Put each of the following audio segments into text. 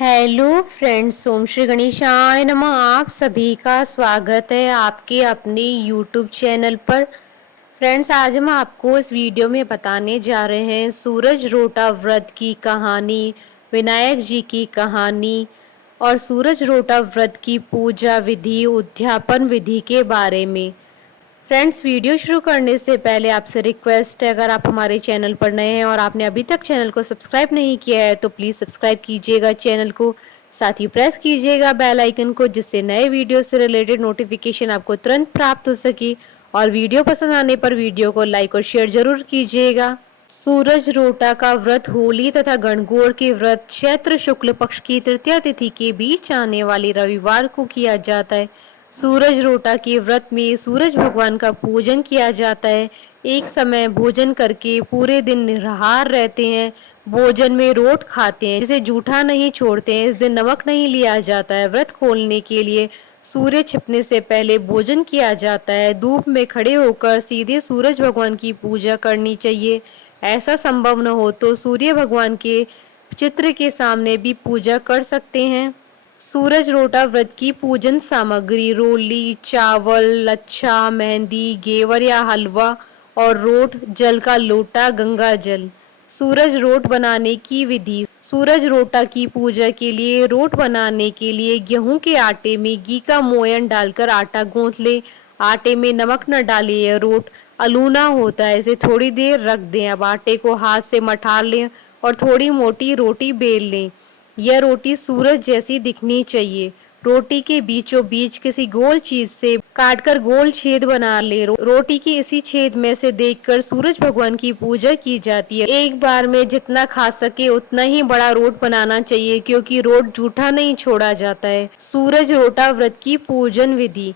Hello friends, ओम श्री गणेशाय नमः। आप सभी का स्वागत है आपके अपने यूट्यूब चैनल पर। फ्रेंड्स, आज हम आपको इस वीडियो में बताने जा रहे हैं सूरज रोटा व्रत की कहानी, विनायक जी की कहानी और सूरज रोटा व्रत की पूजा विधि, उद्यापन विधि के बारे में। फ्रेंड्स, वीडियो शुरू करने से पहले आपसे रिक्वेस्ट है, अगर आप हमारे चैनल पर नए हैं और आपने अभी तक चैनल को सब्सक्राइब नहीं किया है तो प्लीज़ सब्सक्राइब कीजिएगा चैनल को। साथ ही प्रेस कीजिएगा बेल आइकन को, जिससे नए वीडियो से रिलेटेड नोटिफिकेशन आपको तुरंत प्राप्त हो सके। और वीडियो पसंद आने पर वीडियो को लाइक और शेयर जरूर कीजिएगा। सूरज रोटा का व्रत होली तथा गणगौर के व्रत चैत्र शुक्ल पक्ष की तृतीया तिथि के बीच आने वाले रविवार को किया जाता है। सूरज रोटा के व्रत में सूरज भगवान का पूजन किया जाता है। एक समय भोजन करके पूरे दिन निराहार रहते हैं। भोजन में रोट खाते हैं, जिसे जूठा नहीं छोड़ते हैं। इस दिन नमक नहीं लिया जाता है। व्रत खोलने के लिए सूर्य छिपने से पहले भोजन किया जाता है। धूप में खड़े होकर सीधे सूरज भगवान की पूजा करनी चाहिए। ऐसा संभव न हो तो सूर्य भगवान के चित्र के सामने भी पूजा कर सकते हैं। सूरज रोटा व्रत की पूजन सामग्री: रोली, चावल, लच्छा, मेहंदी, घेवर या हलवा और रोट, जल का लोटा, गंगा जल। सूरज रोट बनाने की विधि: सूरज रोटा की पूजा के लिए रोट बनाने के लिए गेहूं के आटे में घी का मोयन डालकर आटा गूंथ ले। आटे में नमक न डालें, यह रोट अलूना होता है, इसे थोड़ी देर रख दें। अब आटे को हाथ से मठार लें और थोड़ी मोटी रोटी बेल लें। यह रोटी सूरज जैसी दिखनी चाहिए। रोटी के बीचों बीच किसी गोल चीज से काटकर गोल छेद बना ले। रोटी के इसी छेद में से देखकर सूरज भगवान की पूजा की जाती है। एक बार में जितना खा सके उतना ही बड़ा रोट बनाना चाहिए, क्योंकि रोट जूठा नहीं छोड़ा जाता है। सूरज रोटा व्रत की पूजन विधि: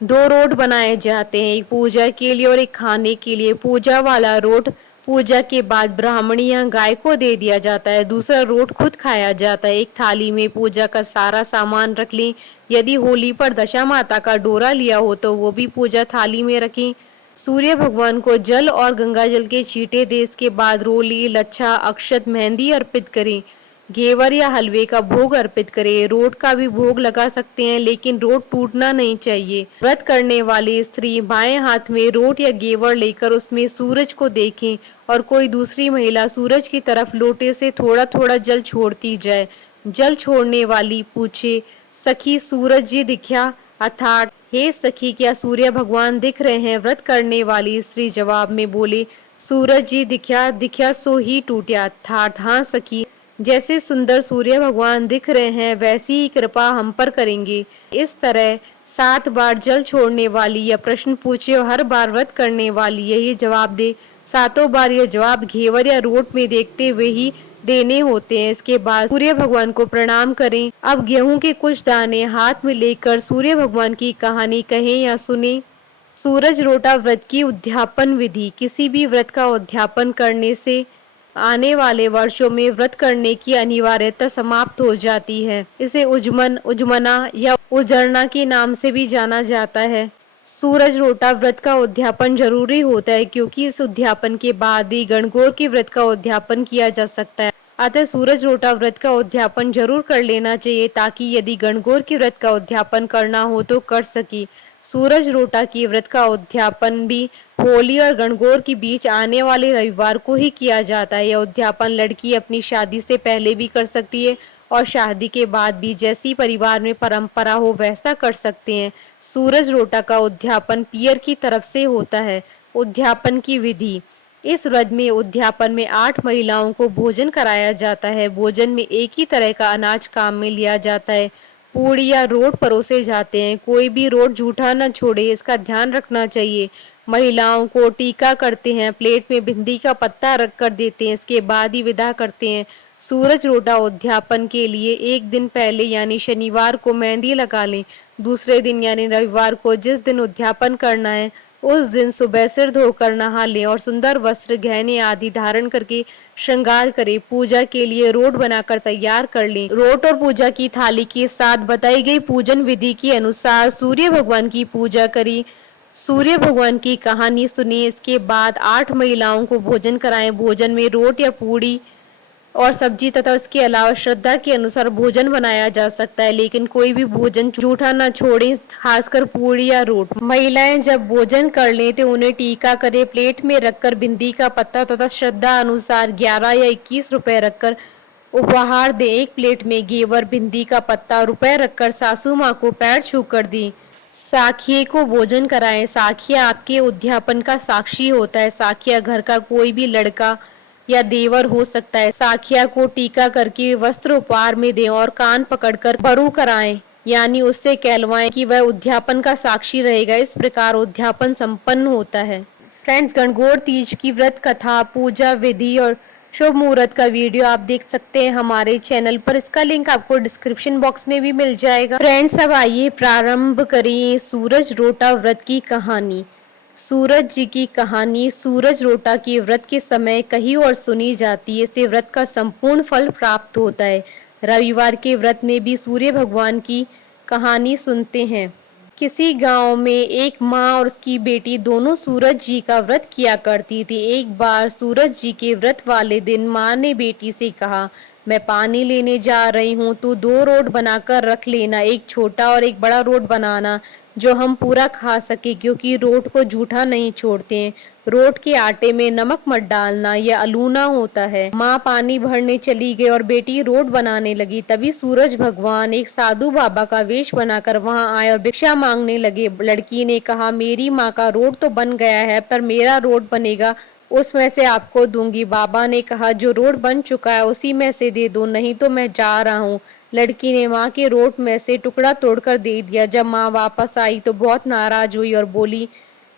दो रोट बनाए जाते हैं, एक पूजा के लिए और एक खाने के लिए। पूजा वाला रोट पूजा के बाद ब्राह्मणी या गाय को दे दिया जाता है। दूसरा रोट खुद खाया जाता है। एक थाली में पूजा का सारा सामान रख लें। यदि होली पर दशा माता का डोरा लिया हो तो वो भी पूजा थाली में रखें। सूर्य भगवान को जल और गंगा जल के छींटे दे। इसके बाद रोली, लच्छा, अक्षत, मेहंदी अर्पित करें। घेवर या हलवे का भोग अर्पित करें। रोट का भी भोग लगा सकते हैं, लेकिन रोट टूटना नहीं चाहिए। व्रत करने वाली स्त्री बाएं हाथ में रोट या घेवर लेकर उसमें सूरज को देखें और कोई दूसरी महिला सूरज की तरफ लोटे से थोड़ा थोड़ा जल छोड़ती जाए। जल छोड़ने वाली पूछे, सखी सूरज जी दिख्या? अर्थात, हे सखी, क्या सूर्य भगवान दिख रहे हैं? व्रत करने वाली स्त्री जवाब में बोले, सूरज जी दिख्या, दिख्या सो ही टूटा। अर्थात, हाँ सखी, जैसे सुंदर सूर्य भगवान दिख रहे हैं वैसी ही कृपा हम पर करेंगे। इस तरह 7 बार जल छोड़ने वाली यह प्रश्न पूछे और हर बार व्रत करने वाली यही जवाब दे। 7 बार यह जवाब घेवर या रोट में देखते हुए ही देने होते हैं। इसके बाद सूर्य भगवान को प्रणाम करें। अब गेहूं के कुछ दाने हाथ में लेकर सूर्य भगवान की कहानी कहें या सुने। सूरज रोटा व्रत की उद्यापन विधि: किसी भी व्रत का उद्यापन करने से आने वाले वर्षों में व्रत करने की अनिवार्यता समाप्त हो जाती है। इसे उजमन, उजमना या उजरना के नाम से भी जाना जाता है। सूरज रोटा व्रत का उद्यापन जरूरी होता है, क्योंकि इस उद्यापन के बाद ही गणगौर के व्रत का उद्यापन किया जा सकता है। अतः सूरज रोटा व्रत का उद्यापन जरूर कर लेना चाहिए, ताकि यदि गणगौर के व्रत का उद्यापन करना हो तो कर सके। सूरज रोटा की व्रत का उद्यापन भी होली और गणगौर के बीच आने वाले रविवार को ही किया जाता है। यह उद्यापन लड़की अपनी शादी से पहले भी कर सकती है और शादी के बाद भी, जैसी परिवार में परंपरा हो वैसा कर सकते हैं। सूरज रोटा का उद्यापन पियर की तरफ से होता है। उद्यापन की विधि: इस व्रत में उद्यापन में 8 महिलाओं को भोजन कराया जाता है। भोजन में एक ही तरह का अनाज काम में लिया जाता है। पूड़ी या रोट परोसे जाते हैं। कोई भी रोट जूठा न छोड़े, इसका ध्यान रखना चाहिए। महिलाओं को टीका करते हैं, प्लेट में भिंडी का पत्ता रख कर देते हैं, इसके बाद ही विदा करते हैं। सूरज रोटा उद्यापन के लिए एक दिन पहले यानी शनिवार को मेहंदी लगा लें। दूसरे दिन यानी रविवार को, जिस दिन उद्यापन करना है, उस दिन सुबह सिर धोकर नहा लें और सुंदर वस्त्र, गहने आदि धारण करके श्रृंगार करें। पूजा के लिए रोट बनाकर तैयार कर लें। रोट और पूजा की थाली के साथ बताई गई पूजन विधि के अनुसार सूर्य भगवान की पूजा करें। सूर्य भगवान की कहानी सुनिए। इसके बाद 8 महिलाओं को भोजन कराएं। भोजन में रोट या पूड़ी और सब्जी तथा उसके अलावा श्रद्धा के अनुसार भोजन बनाया जा सकता है, लेकिन कोई भी भोजन जूठा न छोड़े, खासकर पूरी या रोट। महिलाएं जब भोजन कर लें तो उन्हें टीका करे, प्लेट में रखकर बिंदी का पत्ता तथा श्रद्धा अनुसार 11 या 21 रुपए रखकर उपहार दे। एक प्लेट में घेवर, बिंदी का पत्ता, रुपए रखकर सासू माँ को पैर छू कर दी। साखिए को भोजन कराएं। साखिया आपके उद्यापन का साक्षी होता है। साखिया घर का कोई भी लड़का या देवर हो सकता है। साखिया को टीका करके वस्त्र उपहार में दें और कान पकड़कर बरू कराएं, यानी उससे कहलवाएं कि वह उद्यापन का साक्षी रहेगा। इस प्रकार उद्यापन संपन्न होता है। फ्रेंड्स, गणगौर तीज की व्रत कथा, पूजा विधि और शुभ मुहूर्त का वीडियो आप देख सकते हैं हमारे चैनल पर। इसका लिंक आपको डिस्क्रिप्शन बॉक्स में भी मिल जाएगा। फ्रेंड्स, अब आइए प्रारंभ करें सूरज रोटा व्रत की कहानी। सूरज जी की कहानी सूरज रोटा के व्रत के समय कही और सुनी जाती है। इससे व्रत का संपूर्ण फल प्राप्त होता है। रविवार के व्रत में भी सूर्य भगवान की कहानी सुनते हैं। किसी गांव में एक माँ और उसकी बेटी दोनों सूरज जी का व्रत किया करती थी। एक बार सूरज जी के व्रत वाले दिन माँ ने बेटी से कहा, मैं पानी लेने जा रही हूँ, तो 2 रोट बनाकर रख लेना, एक छोटा और एक बड़ा रोट बनाना जो हम पूरा खा सके, क्योंकि रोट को जूठा नहीं छोड़ते हैं। रोट के आटे में नमक मत डालना, यह अलूना होता है। माँ पानी भरने चली गई और बेटी रोट बनाने लगी। तभी सूरज भगवान एक साधु बाबा का वेश बनाकर वहां आए और भिक्षा मांगने लगे। लड़की ने कहा, मेरी माँ का रोट तो बन गया है, पर मेरा रोट बनेगा, उसमें से आपको दूंगी। बाबा ने कहा, जो रोट बन चुका है उसी में से दे दो, नहीं तो मैं जा रहा हूँ। लड़की ने माँ के रोट में से टुकड़ा तोड़कर दे दिया। जब माँ वापस आई तो बहुत नाराज हुई और बोली,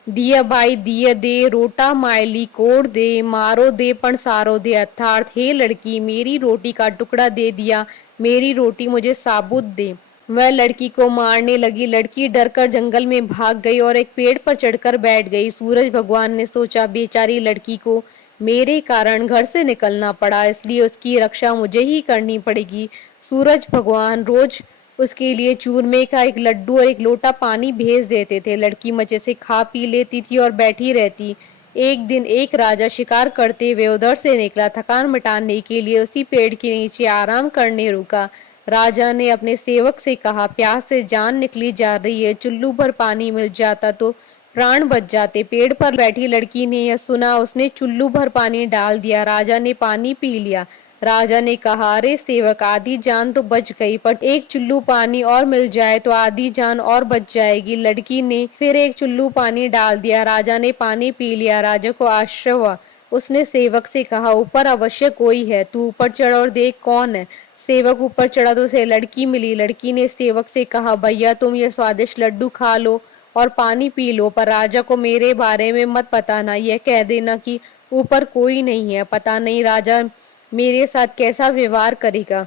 दिया भाई दिया दे, रोटा मायली कोड़ दे, मारो दे पण सारो दे। अर्थात, हे लड़की, मेरी रोटी का टुकड़ा दे दिया, मेरी रोटी मुझे साबुत दे। वह लड़की को मारने लगी। लड़की डरकर जंगल में भाग गई और एक पेड़ पर चढ़कर बैठ गई। सूरज भगवान ने सोचा, बेचारी लड़की को मेरे कारण घर से निकलना पड़ा, इसलिए उसकी रक्षा मुझे ही करनी पड़ेगी। सूरज भगवान रोज उसके लिए चूरमे का एक लड्डू और एक लोटा पानी भेज देते थे। लड़की मजे से खा पी लेती थी और बैठी रहती। एक दिन एक राजा शिकार करते हुए उधर से निकला। थकान मिटाने के लिए उसी पेड़ के नीचे आराम करने रुका। राजा ने अपने सेवक से कहा, प्यास से जान निकली जा रही है, चुल्लू भर पानी मिल जाता तो प्राण बच जाते। पेड़ पर बैठी लड़की ने यह सुना, उसने चुल्लू भर पानी डाल दिया। राजा ने पानी पी लिया। राजा ने कहा, अरे सेवक, आधी जान तो बच गई, पर एक चुल्लू पानी और मिल जाए तो आधी जान और बच जाएगी। लड़की ने फिर एक चुल्लू पानी डाल दिया। राजा ने पानी पी लिया। राजा को आश्चर्य हुआ। उसने सेवक से कहा, ऊपर अवश्य कोई है, तू ऊपर चढ़ और देख कौन है। सेवक ऊपर चढ़ा तो उसे लड़की मिली। लड़की ने सेवक से कहा, भैया तुम ये स्वादिष्ट लड्डू खा लो और पानी पी लो, पर राजा को मेरे बारे में मत बताना, यह कह देना कि ऊपर कोई नहीं है, पता नहीं राजा मेरे साथ कैसा व्यवहार करेगा।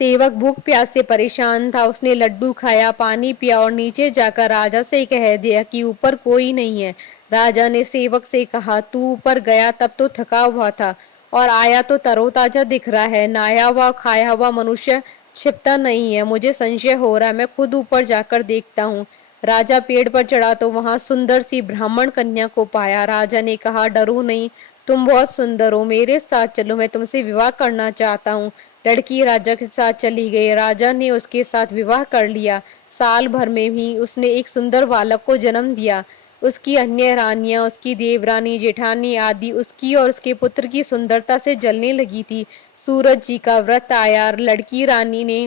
सेवक भूख प्यास से परेशान था। उसने लड्डू खाया, पानी पिया और नीचे जाकर राजा से कह दिया कि ऊपर कोई नहीं है। राजा ने सेवक से कहा, तू ऊपर गया तब तो थका हुआ था और आया तो तरोताजा दिख रहा है। नहाया हुआ खाया हुआ मनुष्य छिपता नहीं है, मुझे संशय हो रहा है, मैं खुद ऊपर जाकर देखता हूँ। राजा पेड़ पर चढ़ा तो वहां सुंदर सी ब्राह्मण कन्या को पाया। राजा ने कहा, डरो नहीं, तुम बहुत सुंदर हो, मेरे साथ चलो, मैं तुमसे विवाह करना चाहता हूँ। लड़की राजा के साथ चली गई। राजा ने उसके साथ विवाह कर लिया। साल भर में ही उसने एक सुंदर बालक को जन्म दिया। उसकी अन्य रानियां, उसकी देवरानी, जेठानी आदि उसकी और उसके पुत्र की सुंदरता से जलने लगी थी। सूरज जी का व्रत आया। लड़की रानी ने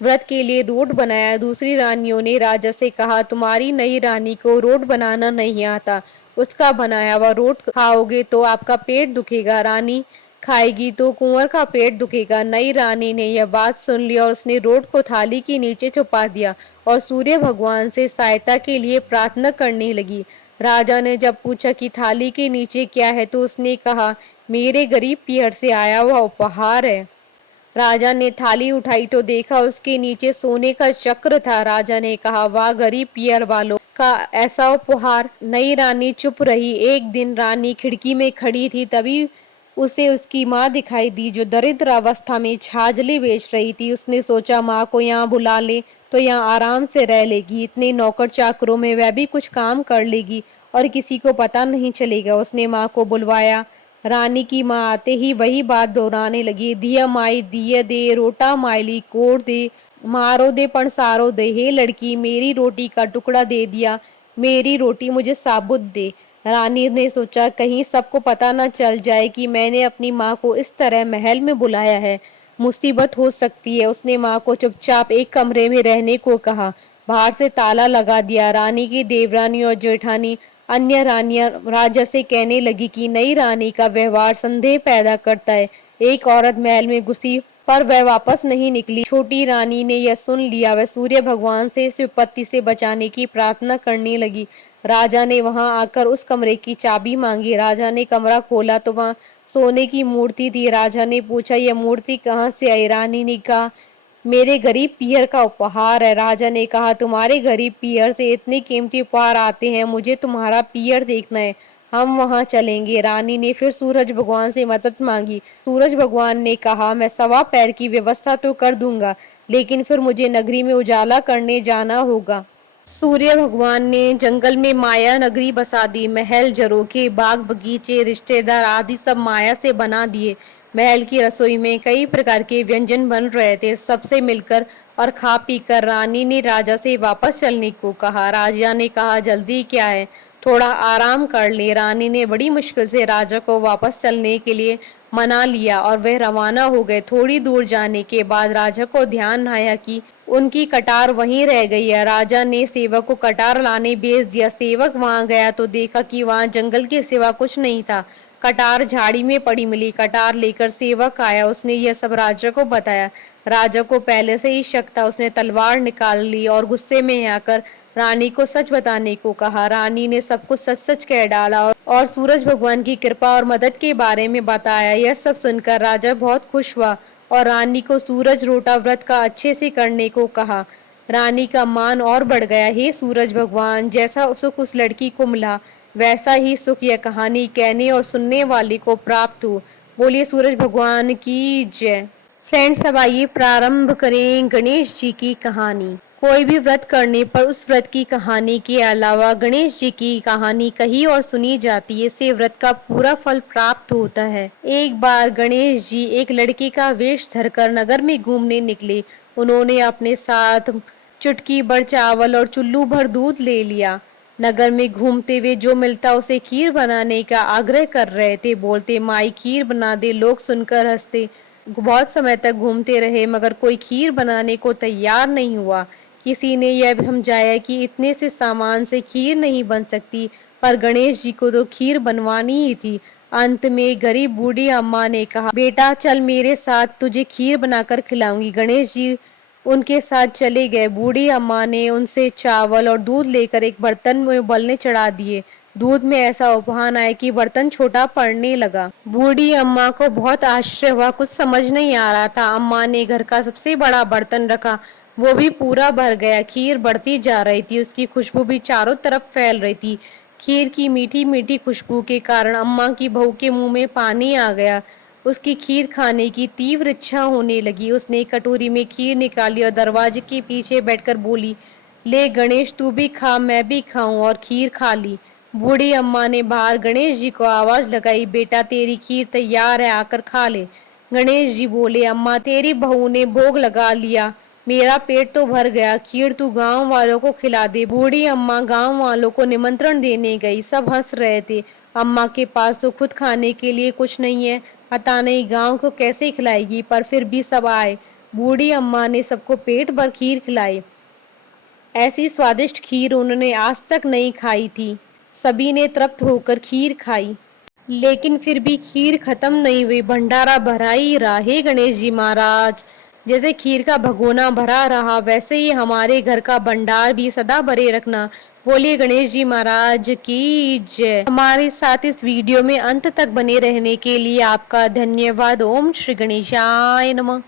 व्रत के लिए रोट बनाया। दूसरी रानियों ने राजा से कहा, तुम्हारी नई रानी को रोट बनाना नहीं आता, उसका बनाया हुआ रोट खाओगे तो आपका पेट दुखेगा, रानी खाएगी तो कुंवर का पेट दुखेगा। नई रानी ने यह बात सुन ली और उसने रोट को थाली के नीचे छुपा दिया और सूर्य भगवान से सहायता के लिए प्रार्थना करने लगी। राजा ने जब पूछा कि थाली के नीचे क्या है, तो उसने कहा, मेरे गरीब पियर से आया हुआ उपहार है। राजा ने थाली उठाई तो देखा उसके नीचे सोने का चक्र था। राजा ने कहा, वाह गरीब पियर वालों का ऐसा उपहार। नई रानी चुप रही। एक दिन रानी खिड़की में खड़ी थी, तभी उसे उसकी माँ दिखाई दी, जो दरिद्र अवस्था में छाजली बेच रही थी। उसने सोचा, माँ को यहाँ बुला ले तो यहाँ आराम से रह लेगी, इतने नौकर चाकरों में वह भी कुछ काम कर लेगी और किसी को पता नहीं चलेगा। उसने माँ को बुलवाया। रानी की माँ आते ही वही बात दोहराने लगी। दिया माई दिया दे, रोटा मायली कोड़ दे, मारो दे पण सारो दे। हे लड़की, मेरी रोटी का टुकड़ा दे दिया, मेरी रोटी मुझे साबुत दे। रानी ने सोचा कहीं सबको पता न चल जाए कि मैंने अपनी माँ को इस तरह महल में बुलाया है, मुसीबत हो सकती है। उसने माँ को चुपचाप एक कमरे में रहने को कहा, बाहर से ताला लगा दिया। रानी की देवरानी और जेठानी अन्य रानियां राजा से कहने लगी कि नई रानी का व्यवहार संदेह पैदा करता है। एक औरत महल में घुसी पर वह वापस नहीं निकली। छोटी रानी ने यह सुन लिया। वह सूर्य भगवान से इस विपत्ति से बचाने की प्रार्थना करने लगी। राजा ने वहां आकर उस कमरे की चाबी मांगी। राजा ने कमरा खोला तो वहां सोने की मूर्ति थी। राजा ने पूछा, यह मूर्ति कहाँ से आई? रानी ने कहा, मेरे गरीब पियर का उपहार है। राजा ने कहा, तुम्हारे गरीब पियर से इतने कीमती उपहार आते हैं, मुझे तुम्हारा पियर देखना है, हम वहां चलेंगे। रानी ने फिर सूरज भगवान से मदद मांगी। सूरज भगवान ने कहा, मैं सवा पैर की व्यवस्था तो कर दूंगा, लेकिन फिर मुझे नगरी में उजाला करने जाना होगा। सूर्य भगवान ने जंगल में माया नगरी बसा दी। महल, झरोखे, बाग बगीचे, रिश्तेदार आदि सब माया से बना दिए। महल की रसोई में कई प्रकार के व्यंजन बन रहे थे। सबसे मिलकर और खा पी कर रानी ने राजा से वापस चलने को कहा। राजा ने कहा, जल्दी क्या है, थोड़ा आराम कर ले। रानी ने बड़ी मुश्किल से राजा को वापस चलने के लिए मना लिया और वह रवाना हो गए। थोड़ी दूर जाने के बाद राजा को ध्यान आया कि उनकी कटार वहीं रह गई है। राजा ने सेवक को कटार लाने भेज दिया। सेवक वहां गया तो देखा कि वहां जंगल के सिवा कुछ नहीं था। कटार झाड़ी में पड़ी मिली। कटार लेकर सेवक आया। उसने यह सब राजा को बताया। राजा को पहले से ही शक था। उसने तलवार निकाल ली और गुस्से में आकर रानी को सच बताने को कहा। रानी ने सब कुछ सच सच कह डाला और सूरज भगवान की कृपा और मदद के बारे में बताया। यह सब सुनकर राजा बहुत खुश हुआ और रानी को सूरज रोटा व्रत का अच्छे से करने को कहा। रानी का मान और बढ़ गया। हे सूरज भगवान, जैसा सुख उस लड़की को मिला, वैसा ही सुख यह कहानी कहने और सुनने वाले को प्राप्त हो। बोलिए सूरज भगवान की जय। फ्रेंड्स, अब आइए प्रारंभ करें गणेश जी की कहानी। कोई भी व्रत करने पर उस व्रत की कहानी के अलावा गणेश जी की कहानी कही और सुनी जाती है। इससे व्रत का पूरा फल प्राप्त होता है। एक बार गणेश जी एक लड़के का वेश धरकर नगर में घूमने निकले। उन्होंने अपने साथ चुटकी भर चावल और चुल्लू भर दूध ले लिया। नगर में घूमते हुए जो मिलता उसे खीर बनाने का आग्रह कर रहे थे। बोलते, माई खीर बना दे। लोग सुनकर हंसते। बहुत समय तक घूमते रहे मगर कोई खीर बनाने को तैयार नहीं हुआ। किसी ने यह समझाया कि इतने से सामान से खीर नहीं बन सकती, पर गणेश जी को तो खीर बनवानी ही थी। अंत में गरीब बूढ़ी अम्मा ने कहा, बेटा चल मेरे साथ, तुझे खीर बनाकर खिलाऊंगी। गणेश जी उनके साथ चले गए। बूढ़ी अम्मा ने उनसे चावल और दूध लेकर एक बर्तन में उबलने चढ़ा दिए। दूध में ऐसा उफान आया कि बर्तन छोटा पड़ने लगा। बूढ़ी अम्मा को बहुत आश्चर्य हुआ, कुछ समझ नहीं आ रहा था। अम्मा ने घर का सबसे बड़ा बर्तन रखा, वो भी पूरा भर गया। खीर बढ़ती जा रही थी, उसकी खुशबू भी चारों तरफ फैल रही थी। खीर की मीठी मीठी खुशबू के कारण अम्मा की बहू के मुंह में पानी आ गया। उसकी खीर खाने की तीव्र इच्छा होने लगी। उसने एक कटोरी में खीर निकाली और दरवाजे के पीछे बैठकर बोली, ले गणेश, तू भी खा, मैं भी खाऊं, और खीर खा ली। बूढ़ी अम्मा ने बाहर गणेश जी को आवाज लगाई, बेटा तेरी खीर तैयार है, आकर खा ले। गणेश जी बोले, अम्मा तेरी बहू ने भोग लगा लिया, मेरा पेट तो भर गया, खीर तू गांव वालों को खिला दे। बूढ़ी अम्मा गांव वालों को निमंत्रण देने गई। सब हंस रहे थे। अम्मा के पास तो खुद खाने के लिए कुछ नहीं है, पता नहीं गांव को कैसे खिलाएगी, पर फिर भी सब आए। बूढ़ी अम्मा ने सबको पेट भर खीर खिलाई। ऐसी स्वादिष्ट खीर उन्होंने आज तक नहीं खाई थी। सभी ने तृप्त होकर खीर खाई, लेकिन फिर भी खीर खत्म नहीं हुई, भंडारा भरा ही रहा। हे गणेश जी महाराज, जैसे खीर का भगोना भरा रहा, वैसे ही हमारे घर का भंडार भी सदा भरे रखना। बोलिए गणेश जी महाराज की जय। हमारे साथ इस वीडियो में अंत तक बने रहने के लिए आपका धन्यवाद। ओम श्री गणेशाय नमः।